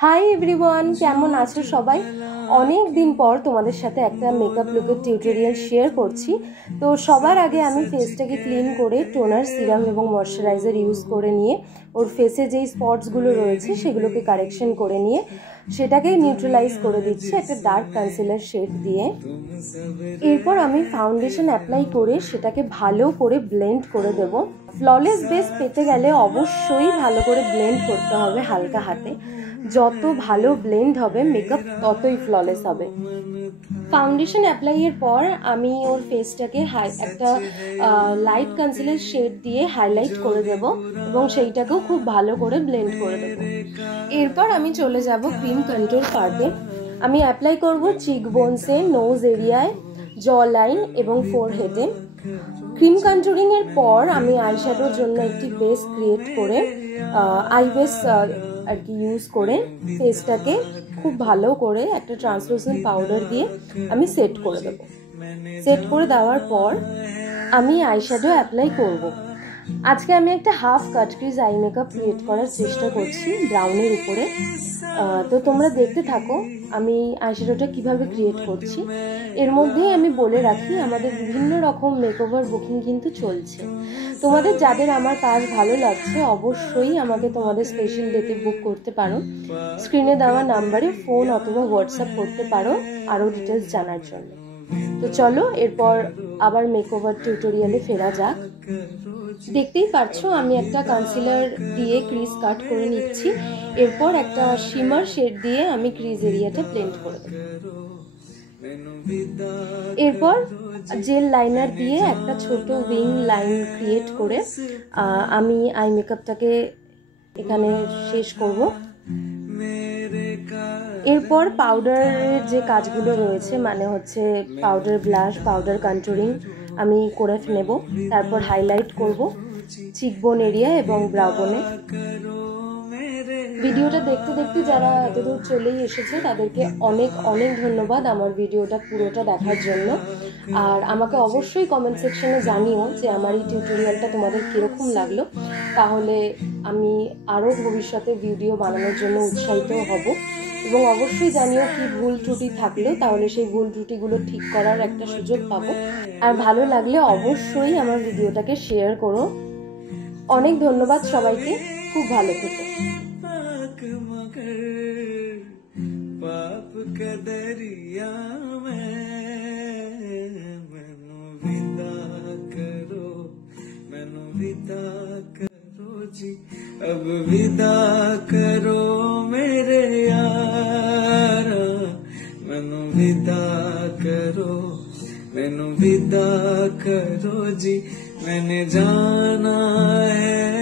Hi everyone, কেমন আছো সবাই? অনেক দিন পর তোমাদের সাথে একটা মেকআপ লুকের টিউটোরিয়াল শেয়ার করছি। তো সবার আগে আমি ফেসটাকে ক্লিন করে টোনার, সিরাম এবং ময়শ্চারাইজার ইউজ করে নিয়ে ওর ফেসে যেই স্পটসগুলো রয়েছে সেগুলোকে কারেকশন করে নিয়ে সেটাকে নিউট্রালাইজ করে দিচ্ছি একটা ডার্ক কনসিলার শেড দিয়ে। এরপর আমি ফাউন্ডেশন অ্যাপ্লাই করে সেটাকে ভালো করে ব্লেন্ড করে দেব। ফ্ললেস বেস পেতে গেলে অবশ্যই ভালো করে ব্লেন্ড করতে হবে হালকা হাতে। যত ভালো ব্লেন্ড হবে মেকআপ ততই ফ্ললেস হবে। ফাউন্ডেশন অ্যাপ্লাইয়ের পর আমি ওর ফেসটাকে একটা লাইট কনসিলার শেড দিয়ে হাইলাইট করে দেব এবং সেইটাকেও খুব ভালো করে ব্লেন্ড করে দেব। এরপর আমি চলে যাব ক্রিম কন্ট্রোল পার্টে। আমি অ্যাপ্লাই করব চিক বোনসে, নোজ এরিয়ায়, জ লাইন এবং ফোরহেডে। ক্রিম কন্ট্রোলিং এর পর আমি আইশ্যাডোর জন্য একটি বেস ক্রিয়েট করে আই বেস আর কি ইউজ করে ফেসটাকে খুব ভালো করে একটা ট্রান্সলুসেন্ট পাউডার দিয়ে আমি সেট করে দেবো। সেট করে দেওয়ার পর আমি আইশ্যাডো অ্যাপ্লাই করব। আজকে আমি একটা half cut crease eye makeup create করার চেষ্টা করছি ব্রাউনের উপরে। তো তোমরা দেখতে থাকো আমি আইশ্যাডোটা কিভাবে ক্রিয়েট করছি। এর মধ্যেই আমি বলে রাখি আমাদের বিভিন্ন রকম মেকওভার বুকিং কিন্তু চলছে। তোমাদের যাদের আমার কাজ ভালো লাগছে অবশ্যই আমাকে তোমাদের স্পেশাল ডেটে বুক করতে পারো। স্ক্রিনে দেওয়া নাম্বারে ফোন অথবা হোয়াটসঅ্যাপ করতে পারো আরও ডিটেলস জানার জন্য। তো চলো এরপর আবার মেকওভার টিউটোরিয়ালে ফেরা যাক। দেখতেই পারছো আমি একটা কনসিলার দিয়ে ক্রিজ কাট করে নিচ্ছি। এরপর একটা শিমার শেড দিয়ে আমি ক্রিজ এরিয়াটা ব্লেন্ড করে দেব। এরপর জেল লাইনার দিয়ে একটা ছোট উইং লাইন ক্রিয়েট করে আমি আই মেকআপটাকে এখানে শেষ করব। এরপর পাউডারের যে কাজগুলো রয়েছে মানে হচ্ছে পাউডার ব্লাশ, পাউডার কন্ট্রোলিং আমি করে নেব। তারপর হাইলাইট করব চিকবোন এরিয়া এবং ব্রাউবোনে। ভিডিওটা দেখতে দেখতে যারা এতদূর চলেই এসেছে তাদেরকে অনেক অনেক ধন্যবাদ আমার ভিডিওটা পুরোটা দেখার জন্য। আর আমাকে অবশ্যই কমেন্ট সেকশনে জানিও যে আমার এই টিউটোরিয়ালটা তোমাদের কীরকম লাগলো, তাহলে আমি আরও ভবিষ্যতে ভিডিও বানানোর জন্য উৎসাহিত হব। এবং অবশ্যই জানিও কি ভুল ত্রুটি থাকলেও তাহলে সেই ভুল ত্রুটিগুলো ঠিক করার একটা সুযোগ পাবো। আর ভালো লাগলে অবশ্যই আমার ভিডিওটাকে শেয়ার করো। অনেক ধন্যবাদ সবাইকে, খুব ভালো থেকো। पाप के दरिया में मैनू विदा करो जी, अब विदा करो मेरे यारा, मैनू विदा करो जी, मैंने जाना है।